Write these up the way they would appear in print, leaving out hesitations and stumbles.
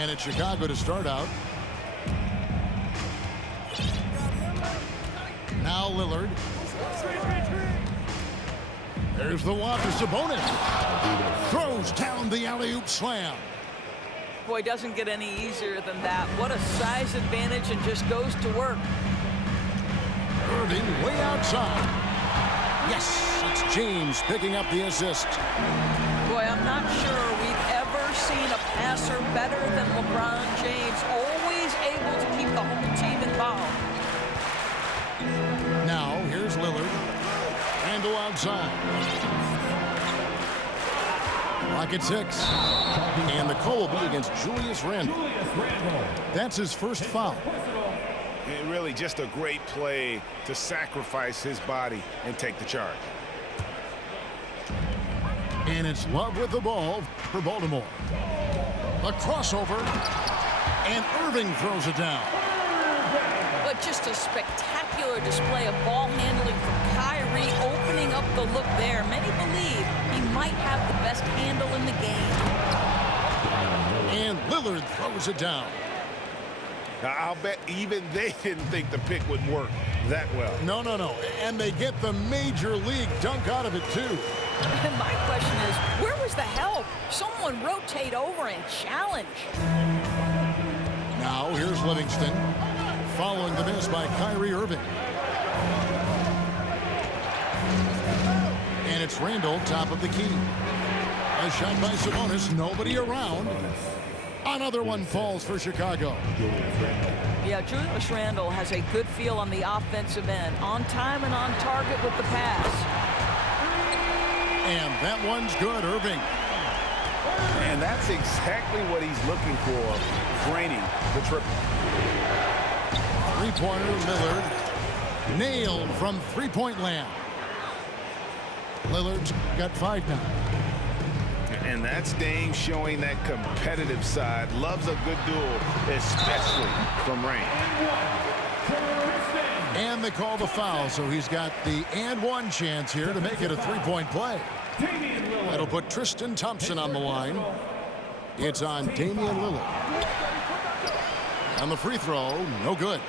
And it's Chicago to start out. Now Lillard. There's the lob to Sabonis. Throws down the alley-oop slam. Boy, doesn't get any easier than that. What a size advantage, and just goes to work. Irving way outside. Yes, it's James picking up the assist. Boy, I'm not sure we've ever seen a passer better than LeBron James. Always able to keep the home team involved. Now, here's Lillard. Randle outside. Rocket 6. And the call will be against Julius Randle. That's his first foul. And really just a great play to sacrifice his body and take the charge. And it's Love with the ball for Baltimore. A crossover. And Irving throws it down. But just a spectacular display of ball handling from Kyrie, opening up the look there. Many believe he might have the best handle in the game. And Lillard throws it down. Now, I'll bet even they didn't think the pick would work that well. No. And they get the major league dunk out of it, too. And my question is, where was the help? Someone rotate over and challenge. Now, here's Livingston. Following the miss by Kyrie Irving. And it's Randle, top of the key. A shot by Sabonis, nobody around. Another one falls for Chicago. Yeah, Julius Randle has a good feel on the offensive end. On time and on target with the pass. And that one's good, Irving. And that's exactly what he's looking for, draining the triple. Three-pointer, Lillard. Nailed from three-point land. Lillard's got 5 now. And that's Dame showing that competitive side. Loves a good duel, especially from range. And they call the foul, so he's got the and one chance here to make it a three-point play. That'll put Tristan Thompson on the line. It's on Damian Lillard. On the free throw, no good.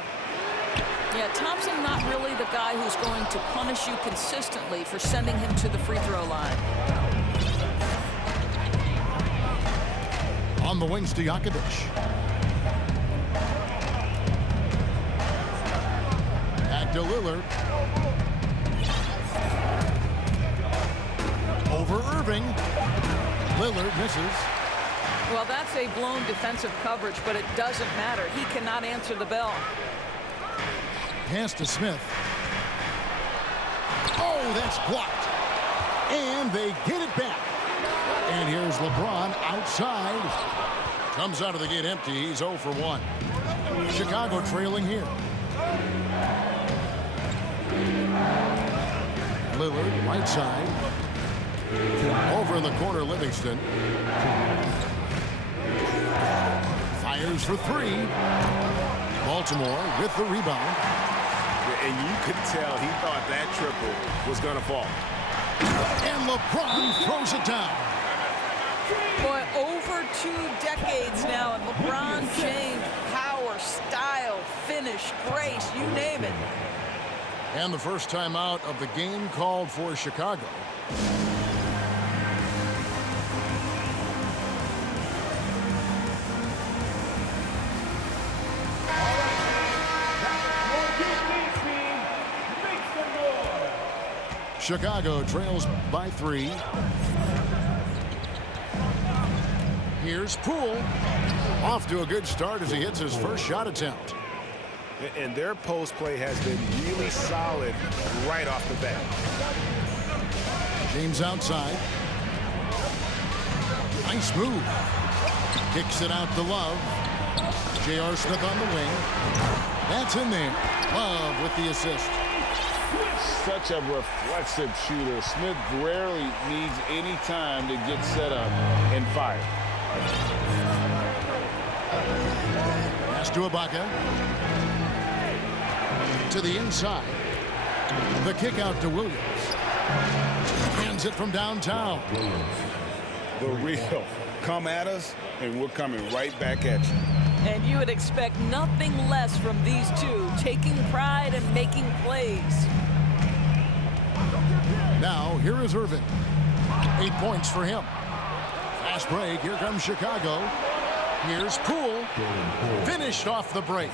Yeah, Thompson not really the guy who's going to punish you consistently for sending him to the free throw line. On the wings to Jakovic. Back to Lillard. Over Irving. Lillard misses. Well, that's a blown defensive coverage, but it doesn't matter. He cannot answer the bell. Pass to Smith. Oh, that's blocked. And they get it back. And here's LeBron outside. Comes out of the gate empty. He's 0 for 1. Chicago trailing here. Lillard, right side. Over in the corner, Livingston. Fires for 3. Baltimore with the rebound. And you could tell he thought that triple was going to fall. And LeBron throws it down. Boy, over 2 decades now, and LeBron James, power, style, finish, grace, you name it. And the first time out of the game called for Chicago. Chicago trails by 3. Here's Poole. Off to a good start as he hits his first shot attempt. And their post play has been really solid right off the bat. James outside. Nice move. Kicks it out to Love. J.R. Smith on the wing. That's in there. Love with the assist. Such a reflexive shooter. Smith rarely needs any time to get set up and fire. Pass to Ibaka. To the inside. The kick out to Williams. Hands it from downtown. The real come at us, and we're coming right back at you. And you would expect nothing less from these two, taking pride and making plays. Now, here is Irving. 8 points for him. Fast break. Here comes Chicago. Here's Poole. Finished off the break.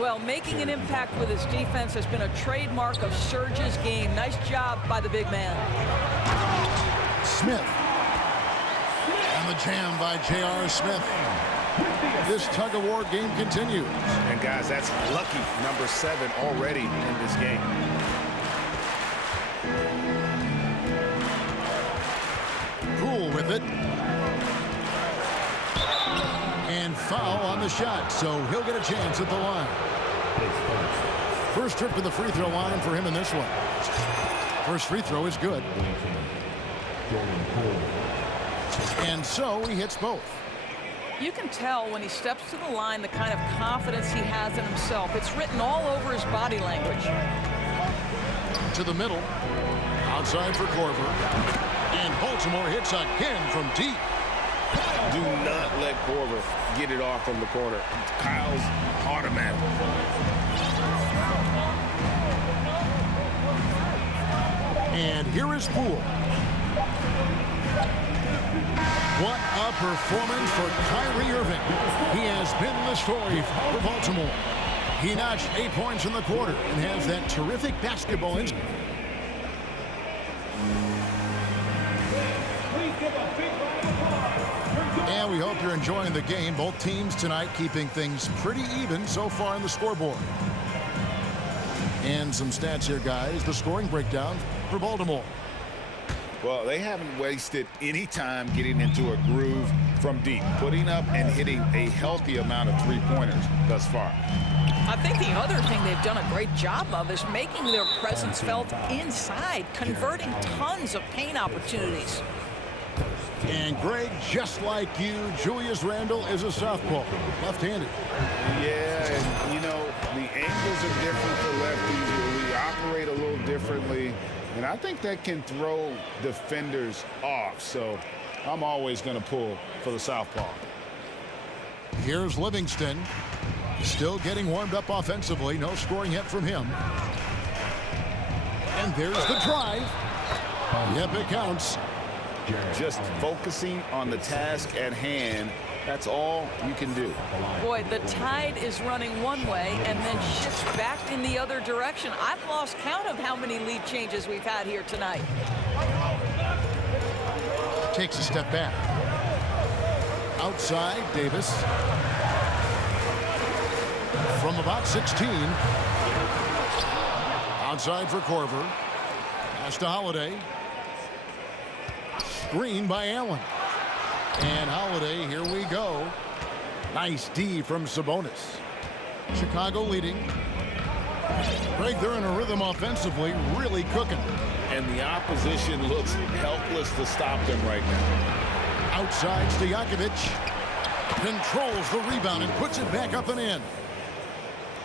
Well, making an impact with his defense has been a trademark of Serge's game. Nice job by the big man. Smith. And the jam by J.R. Smith. This tug-of-war game continues. And, guys, that's lucky number 7 already in this game. Poole with it. And foul on the shot, so he'll get a chance at the line. First trip to the free throw line for him in this one. First free throw is good. And so he hits both. You can tell when he steps to the line the kind of confidence he has in himself. It's written all over his body language. To the middle. Outside for Korver. And Baltimore hits again from deep. Do not let Korver get it off from the corner. Kyle's automatic. And here is Poole. What a performance for Kyrie Irving. He has been the story for Baltimore. He notched 8 points in the quarter and has that terrific basketball instinct. And we hope you're enjoying the game. Both teams tonight keeping things pretty even so far on the scoreboard. And some stats here, guys. The scoring breakdown for Baltimore. Well, they haven't wasted any time getting into a groove from deep, putting up and hitting a healthy amount of three-pointers thus far. I think the other thing they've done a great job of is making their presence felt inside, converting tons of paint opportunities. And Greg, just like you, Julius Randle is a southpaw, left-handed. Yeah, and you know, the angles are different for lefties. We operate a little differently, and I think that can throw defenders off. So I'm always going to pull for the southpaw. Here's Livingston, still getting warmed up offensively. No scoring yet from him. And there's the drive. Yep, it counts. Just focusing on the task at hand, that's all you can do. Boy, the tide is running one way and then shifts back in the other direction. I've lost count of how many lead changes we've had here tonight. Takes a step back. Outside, Davis. From about 16. Outside for Korver. Pass to Holiday. Screen by Allen. And Holiday, here we go. Nice D from Sabonis. Chicago leading. Greg, they're in a rhythm offensively, really cooking. And the opposition looks helpless to stop them right now. Outside, Stojakovic controls the rebound and puts it back up and in.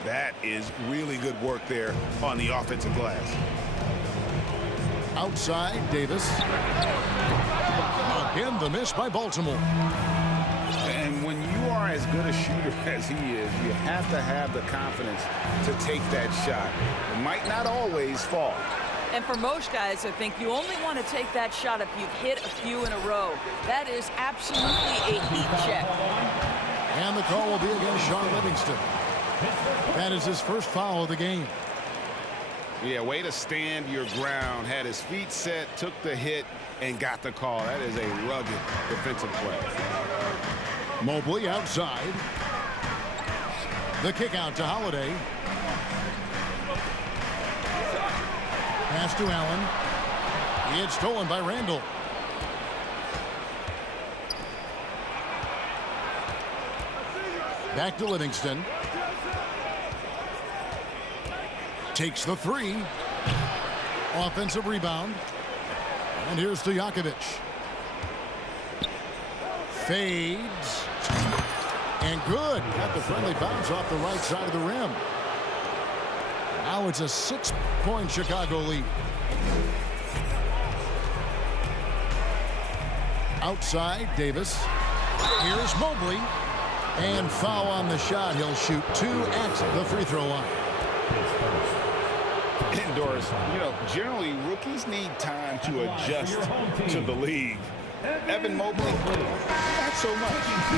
That is really good work there on the offensive glass. Outside, Davis. Again, the miss by Baltimore. And when you are as good a shooter as he is, you have to have the confidence to take that shot. It might not always fall. And for most guys, I think you only want to take that shot if you've hit a few in a row. That is absolutely a heat check. And the call will be against Sean Livingston. That is his first foul of the game. Yeah, way to stand your ground. Had his feet set, took the hit, and got the call. That is a rugged defensive play. Mobley outside. The kick out to Holiday. Pass to Allen. It's stolen by Randle. Back to Livingston. Takes the three. Offensive rebound. And here's Stojakovic. Fades. And good. Got the friendly bounce off the right side of the rim. Now it's a 6-point Chicago lead. outside. Davis. Here's Mobley. And foul on the shot. He'll shoot 2 at the free throw line. Indoors, generally rookies need time to adjust to the league. Evan Mobley, not so much.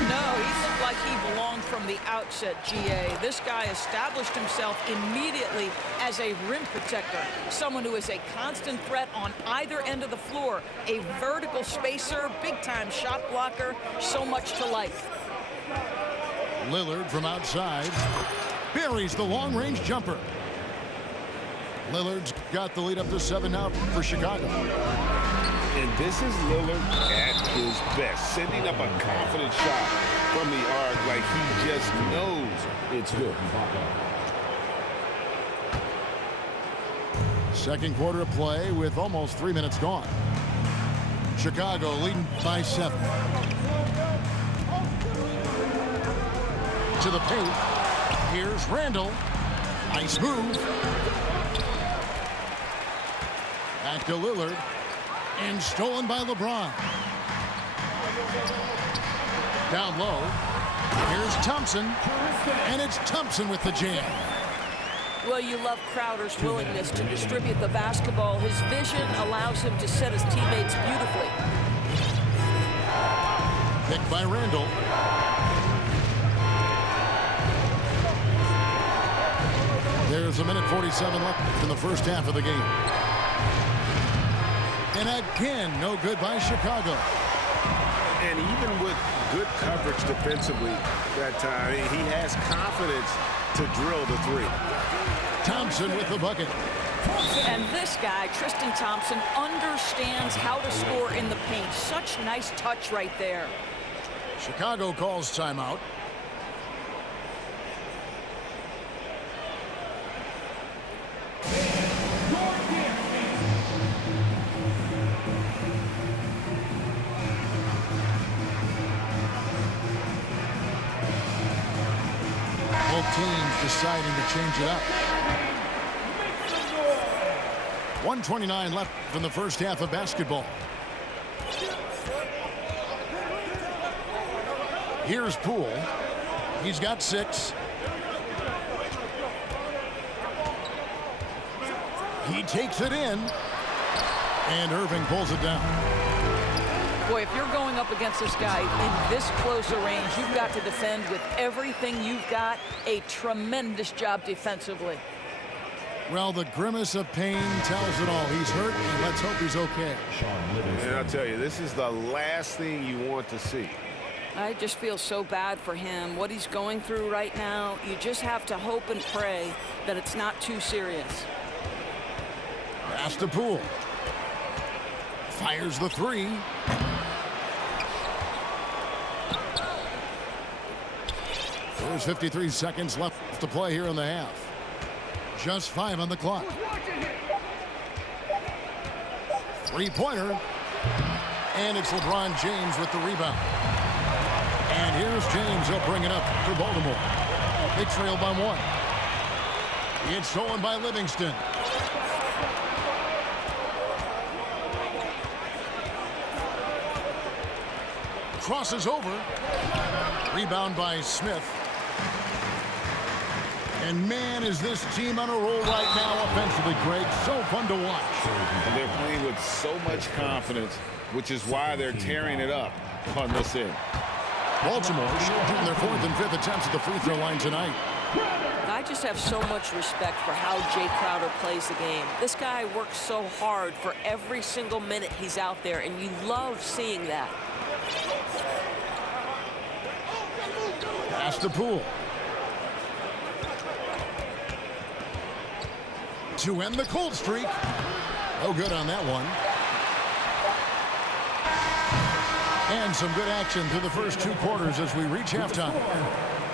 No, he looked like he belonged from the outset, GA. This guy established himself immediately as a rim protector, someone who is a constant threat on either end of the floor, a vertical spacer, big-time shot blocker, so much to like. Lillard from outside buries the long-range jumper. Lillard's got the lead up to 7 now for Chicago. And this is Lillard at his best, sending up a confident shot from the arc like he just knows it's good. Second quarter of play with almost 3 minutes gone. Chicago leading by 7. To the paint. Here's Randall. Nice move. Back to Lillard. And stolen by LeBron. Down low. Here's Thompson. And it's Thompson with the jam. Well, you love Crowder's willingness to distribute the basketball. His vision allows him to set his teammates beautifully. Picked by Randall. There's a minute 47 left in the first half of the game. And again, no good by Chicago. And even with good coverage defensively that time, he has confidence to drill the 3. Thompson with the bucket. And this guy, Tristan Thompson, understands how to score in the paint. Such nice touch right there. Chicago calls timeout. Both teams deciding to change it up. 1:29 left in the first half of basketball. Here's Poole. He's got 6. He takes it in. And Irving pulls it down. Boy, if you're going up against this guy in this close a range, you've got to defend with everything you've got. A tremendous job defensively. Well, the grimace of pain tells it all. He's hurt, and let's hope he's okay. And I'll tell you, this is the last thing you want to see. I just feel so bad for him. What he's going through right now, you just have to hope and pray that it's not too serious. Pass to Poole. Fires the 3. There's 53 seconds left to play here in the half. Just 5 on the clock. 3-pointer. And it's LeBron James with the rebound. And here's James. He'll bring it up for Baltimore. They trail by 1. It's stolen by Livingston. Crosses over. Rebound by Smith. And man, is this team on a roll right now offensively, Greg. So fun to watch. And they're playing with so much confidence, which is why they're tearing it up on this end. Baltimore shooting their 4th and 5th attempts at the free throw line tonight. I just have so much respect for how Jay Crowder plays the game. This guy works so hard for every single minute he's out there, and you love seeing that. Pass to Poole. To end the cold streak. No good on that one. And some good action through the first 2 quarters as we reach halftime.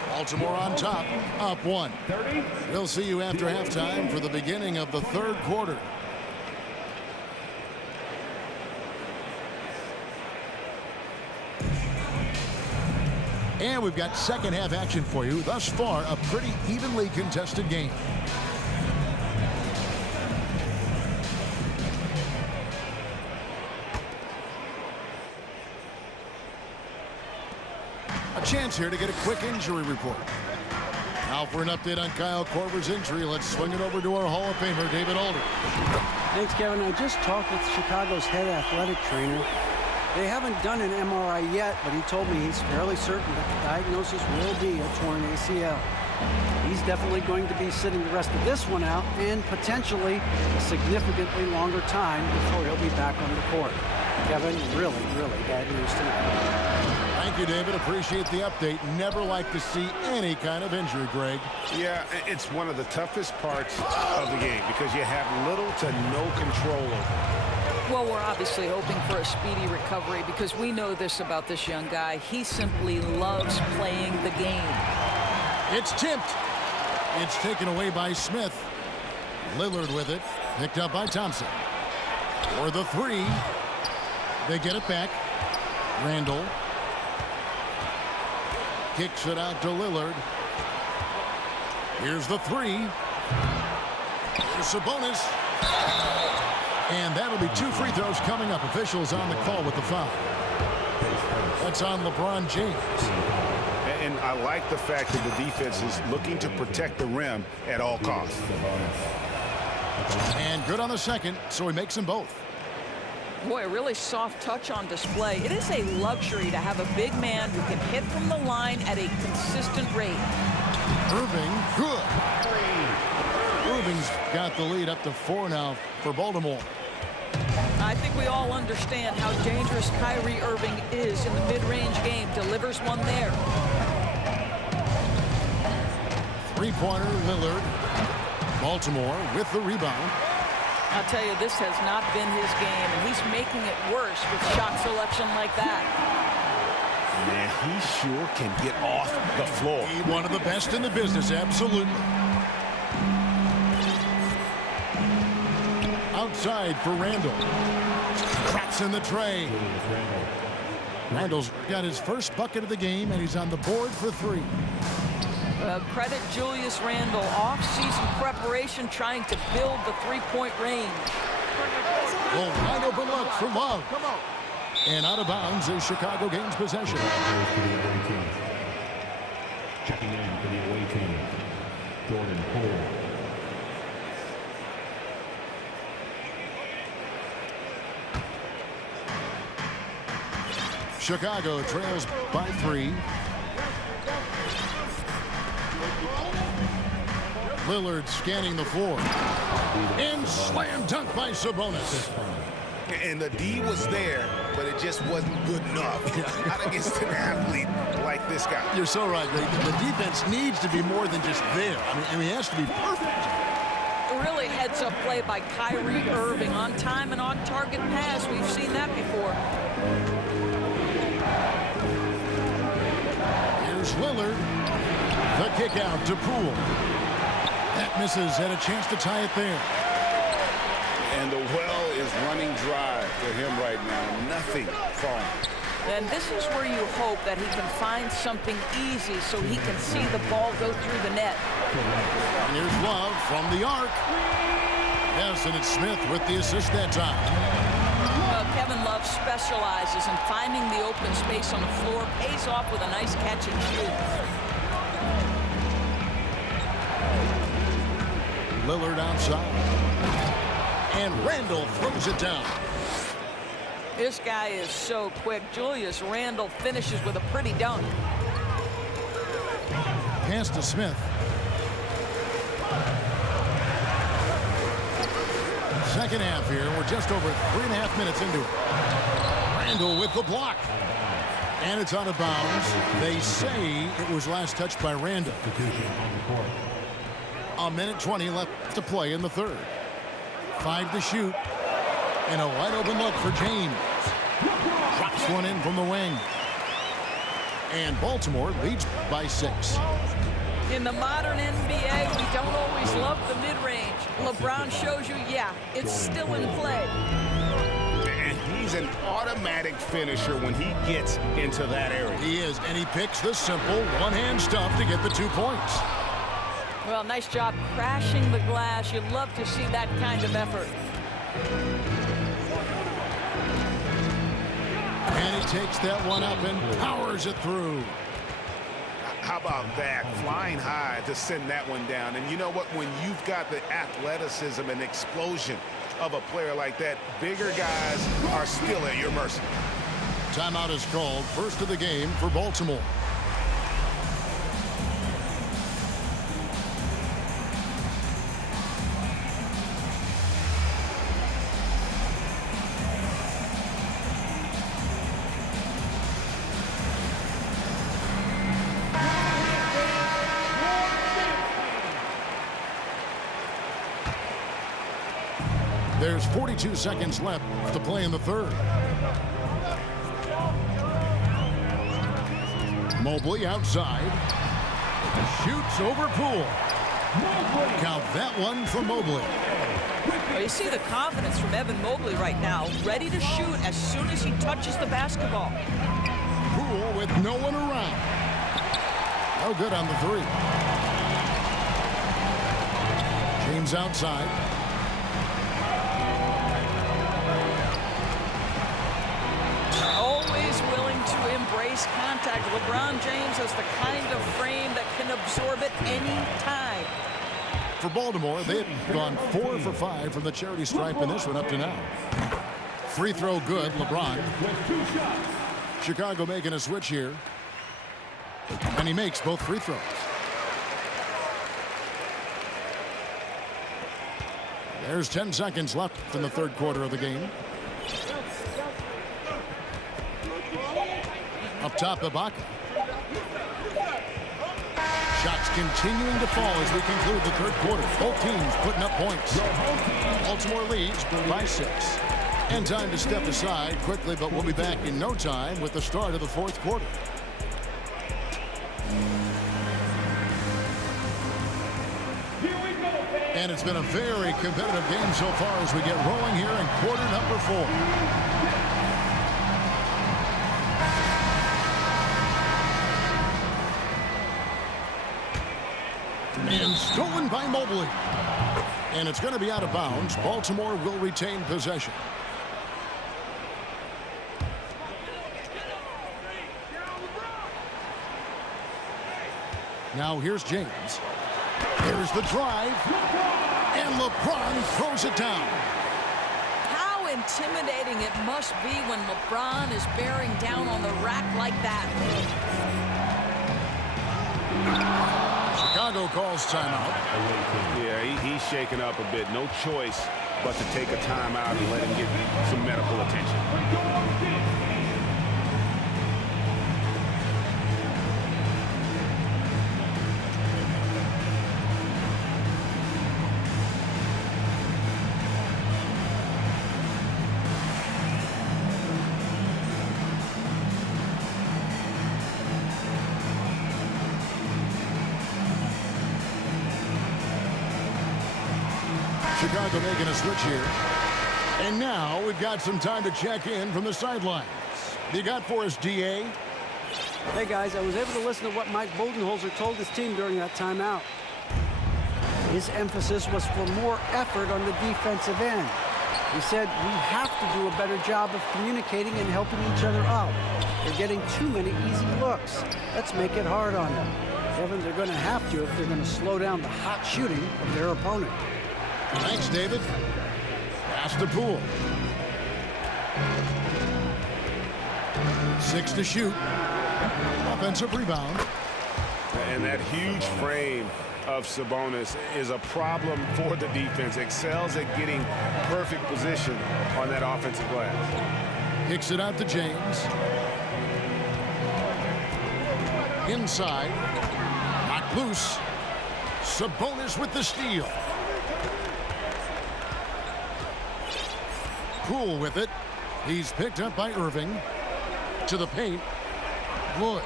Baltimore on top, up 1. We'll see you after halftime for the beginning of the 3rd quarter. And we've got second half action for you. Thus far, a pretty evenly contested game. A chance here to get a quick injury report. Now for an update on Kyle Korver's injury, let's swing it over to our Hall of Famer, David Alder. Thanks, Kevin. I just talked with Chicago's head athletic trainer. They haven't done an MRI yet, but he told me he's fairly certain that the diagnosis will be a torn ACL. He's definitely going to be sitting the rest of this one out and potentially a significantly longer time before he'll be back on the court. Kevin, really, really bad news tonight. Thank you, David. Appreciate the update. Never like to see any kind of injury, Greg. Yeah, it's one of the toughest parts of the game because you have little to no control over it. Well, we're obviously hoping for a speedy recovery because we know this about this young guy. He simply loves playing the game. It's tipped. It's taken away by Smith. Lillard with it. Picked up by Thompson. For the three. They get it back. Randall. Kicks it out to Lillard. Here's the three. Here's Sabonis. And that'll be 2 free throws coming up. Officials on the call with the foul. That's on LeBron James. And I like the fact that the defense is looking to protect the rim at all costs. And good on the second, so he makes them both. Boy, a really soft touch on display. It is a luxury to have a big man who can hit from the line at a consistent rate. Irving, good. Irving's got the lead up to 4 now for Baltimore. I think we all understand how dangerous Kyrie Irving is in the mid-range game. Delivers one there. Three-pointer, Lillard. Baltimore with the rebound. I'll tell you, this has not been his game, and he's making it worse with shot selection like that. Man, he sure can get off the floor. He's one of the best in the business, absolutely. Outside for Randall. Cracks in the tray. Randall's got his first bucket of the game, and he's on the board for 3. Credit Julius Randle. Off-season preparation trying to build the three-point range. Oh, wide open look for Love. And out of bounds as Chicago gains possession. Checking in for the away team, Jordan Poole. Chicago trails by 3. Lillard scanning the floor. And slam dunk by Sabonis. And the D was there, but it just wasn't good enough. Not against an athlete like this guy. You're so right, Greg. The defense needs to be more than just there. I mean, he has to be perfect. Really heads-up play by Kyrie Irving. On time and on target pass. We've seen that before. Here's Lillard. The kick out to Poole. That misses. Had a chance to tie it there. And the well is running dry for him right now. Nothing falling. And this is where you hope that he can find something easy so he can see the ball go through the net. And here's Love from the arc. Yes, and it's Smith with the assist that time. Well, Kevin Love specializes in finding the open space on the floor. Pays off with a nice catch and shoot. Lillard outside. And Randall throws it down. This guy is so quick. Julius Randle finishes with a pretty dunk. Pass to Smith. Second half here. We're just over 3.5 minutes into it. Randall with the block. And it's out of bounds. They say it was last touched by Randall. A minute 20 left to play in the third. 5 to shoot. And a wide open look for James. Drops one in from the wing. And Baltimore leads by 6. In the modern NBA, we don't always love the mid-range. LeBron shows you, yeah, it's still in play. And he's an automatic finisher when he gets into that area. He is, and he picks the simple one-hand stuff to get the 2 points. Well, nice job crashing the glass. You'd love to see that kind of effort. And he takes that one up and powers it through. How about that? Flying high to send that one down. And you know what? When you've got the athleticism and explosion of a player like that, bigger guys are still at your mercy. Timeout is called. First of the game for Baltimore. There's 42 seconds left to play in the third. Mobley outside. Shoots over Poole. Count that one for Mobley. Well, you see the confidence from Evan Mobley right now, ready to shoot as soon as he touches the basketball. Poole with no one around. No good on the three. James outside. Always willing to embrace contact. LeBron James has the kind of frame that can absorb it any time. For Baltimore, they have gone 4 for 5 from the charity stripe in this one up to now. Free throw good, LeBron. Chicago making a switch here. And he makes both free throws. There's 10 seconds left in the third quarter of the game. Up top, Ibaka. Shots continuing to fall as we conclude the third quarter. Both teams putting up points. Baltimore leads by 6. And time to step aside quickly, but we'll be back in no time with the start of the fourth quarter. And it's been a very competitive game so far as we get rolling here in quarter number 4. And stolen by Mobley. And it's going to be out of bounds. Baltimore will retain possession. Now here's James. Here's the drive. And LeBron throws it down. How intimidating it must be when LeBron is bearing down on the rack like that. Chicago calls timeout. Yeah, he's shaken up a bit. No choice but to take a timeout and let him get some medical attention. Chicago making a switch here. And now we've got some time to check in from the sidelines. You got for us, DA? Hey, guys, I was able to listen to what Mike Budenholzer told his team during that timeout. His emphasis was for more effort on the defensive end. He said, we have to do a better job of communicating and helping each other out. They're getting too many easy looks. Let's make it hard on them. Kevin, they're going to have to if they're going to slow down the hot shooting of their opponent. Thanks, David. Pass to Poole. 6 to shoot. Offensive rebound. And that huge frame of Sabonis is a problem for the defense. Excels at getting perfect position on that offensive glass. Kicks it out to James. Inside. Knocked loose. Sabonis with the steal. Poole with it. He's picked up by Irving. To the paint. Lloyd.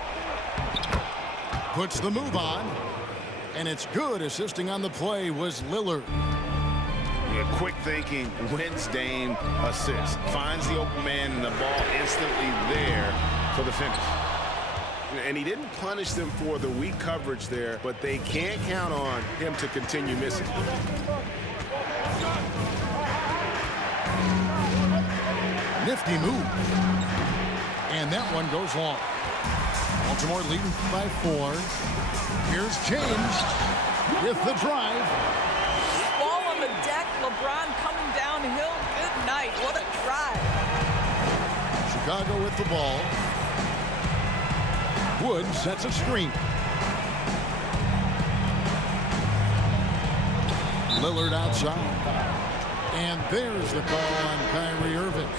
Puts the move on. And it's good. Assisting on the play was Lillard. Yeah, quick thinking wins Dame assist. Finds the open man and the ball instantly there for the finish. And he didn't punish them for the weak coverage there, but they can't count on him to continue missing. Nifty move. And that one goes long. Baltimore leading by 4. Here's James with the drive. Ball on the deck. LeBron coming downhill. Good night. What a drive. Chicago with the ball. Wood sets a screen. Lillard outside. And there's the call on Kyrie Irving.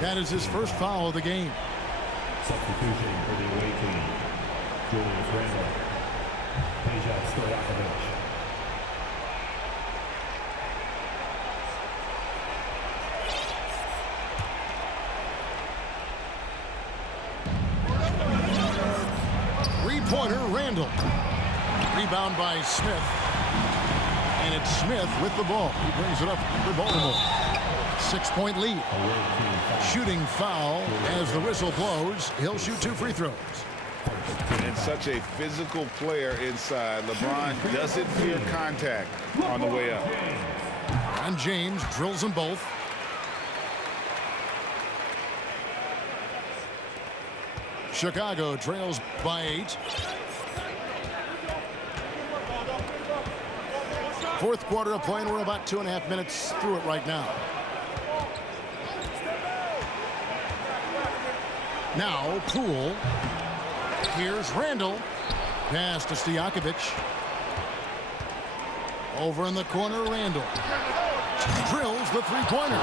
That is his first foul of the game. Substitution for the away team. Julius Randle. Peja Stojakovic. Three-pointer, Randle. Rebound by Smith. And it's Smith with the ball. He brings it up for Baltimore. 6-point lead. Shooting foul as the whistle blows. He'll shoot 2 free throws. And such a physical player inside. LeBron doesn't fear contact on the way up. And James drills them both. Chicago trails by 8. Fourth quarter of play, and we're about 2.5 minutes through it right now. Now, Poole. Here's Randle. Pass to Stojakovic. Over in the corner, Randle. Drills the three-pointer.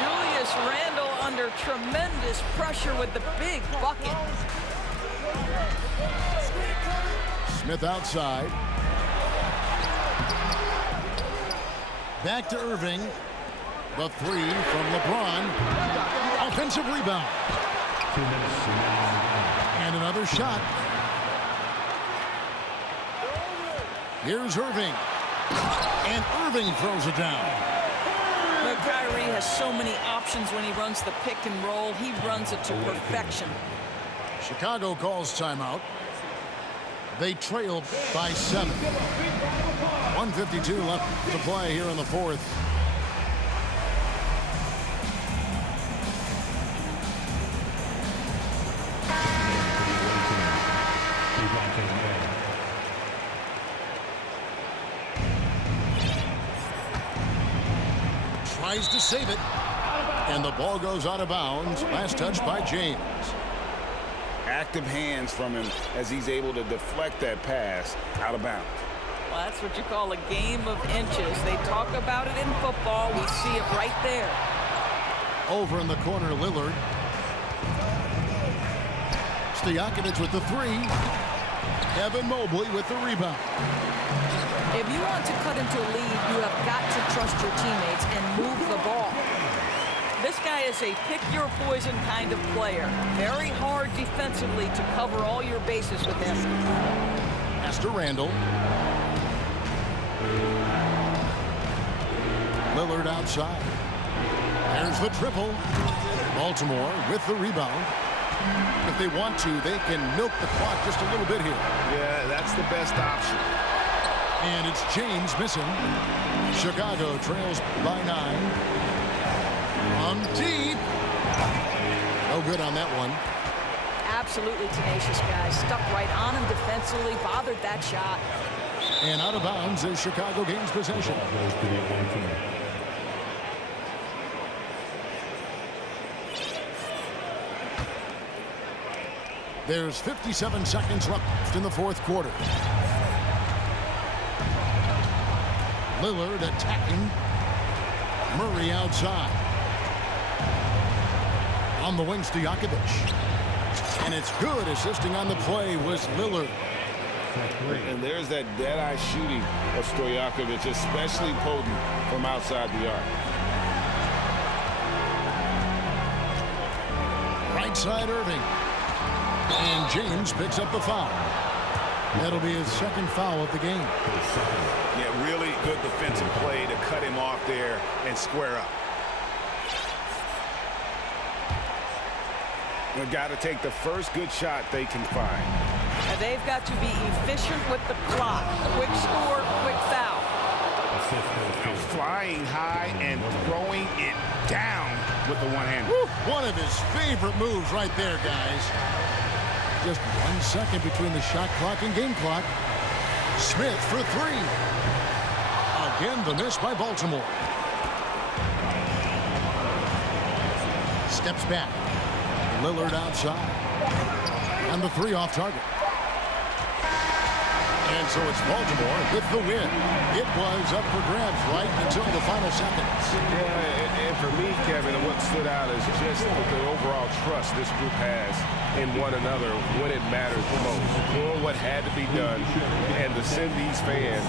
Julius Randle under tremendous pressure with the big bucket. Smith outside. Back to Irving. The 3 from LeBron. Offensive rebound. 2 minutes remaining. And another shot. Here's Irving. And Irving throws it down. But Kyrie has so many options when he runs the pick and roll. He runs it to perfection. Chicago calls timeout. They trail by 7. 1:52 left to play here in the fourth. Tries to save it. And the ball goes out of bounds. Last touch by James. Active hands from him as he's able to deflect that pass out of bounds. Well, that's what you call a game of inches. They talk about it in football. We see it right there. Over in the corner, Lillard. Stojakovic with the 3. Evan Mobley with the rebound. If you want to cut into a lead, you have got to trust your teammates and move the ball. This guy is a pick-your-poison kind of player. Very hard defensively to cover all your bases with him. Pass to Randle. Lillard outside. There's the triple. Baltimore with the rebound. If they want to, they can milk the clock just a little bit here. Yeah, that's the best option. And it's James missing. Chicago trails by 9. On deep. No good on that one. Absolutely tenacious guy. Stuck right on him defensively. Bothered that shot. And out of bounds as Chicago gains possession. Goes to the away team. There's 57 seconds left in the fourth quarter. Lillard attacking. Murray outside. On the wing, Stojakovic. And it's good. Assisting on the play was Lillard. And there's that dead-eye shooting of Stojakovic, especially potent from outside the arc. Right side, Irving. And James picks up the foul. That'll be his second foul of the game. Yeah, really good defensive play to cut him off there and square up. They've got to take the first good shot they can find. And they've got to be efficient with the clock. Quick score, quick foul. Flying high and throwing it down with the one-hander. One of his favorite moves right there, guys. Just 1 second between the shot clock and game clock. Smith for three. Again, the miss by Baltimore. Steps back. Lillard outside. And the three off target. And so it's Baltimore with the win. It was up for grabs right until the final seconds. Yeah, and for me, Kevin, what stood out is just the overall trust this group has in one another when it matters the most. Doing what had to be done and to send these fans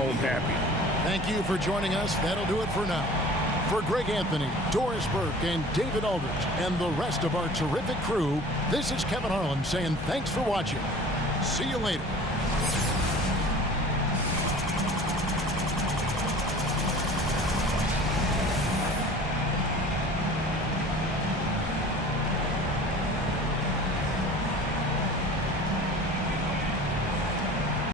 home happy. Thank you for joining us. That'll do it for now. For Greg Anthony, Doris Burke, and David Aldridge, and the rest of our terrific crew, this is Kevin Harlan saying thanks for watching. See you later.